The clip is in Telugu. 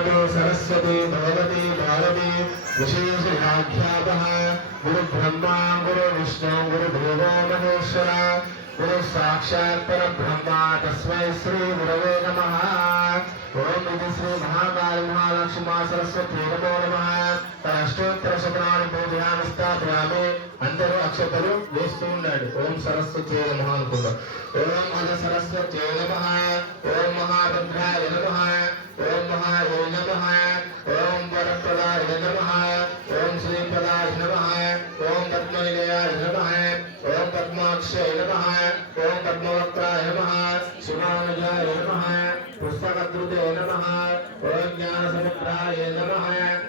सरस्वती भगवती भारती विशेषाध्यापः गुरु ब्रह्मा गुरु विष्णु गुरुदेवो महेश्वरा गुरु साक्षात् परब्रह्मा तस्मै श्री गुरवे नमः। ओम इति श्री महाकाली महालक्ष्मी सरस्वती नमो नमः। अष्टोत्तर शतनानि पूजयामि స్థాపయామి। అందరూ అక్షతలు వేస్తూ ఉండండి। ఓం సరస్వతి నమః అనుకుంటా। ఓం అద సరస్వతి నమః। ఓం మహాభద్రాయ నమః। ఓం మహాయ నమః। ఓం వరప్రదాయ నమః। ఓం శ్రీపదాయ నమః। ఓం పద్మనిలయాయ నమః। ఓం పద్మాక్షయ నమః। ఓం పద్మవక్త్రాయ నమః। శివానుజాయ నమః। పుస్తకద్రుతే నమః। ఓం జ్ఞానసముద్రాయ నమః।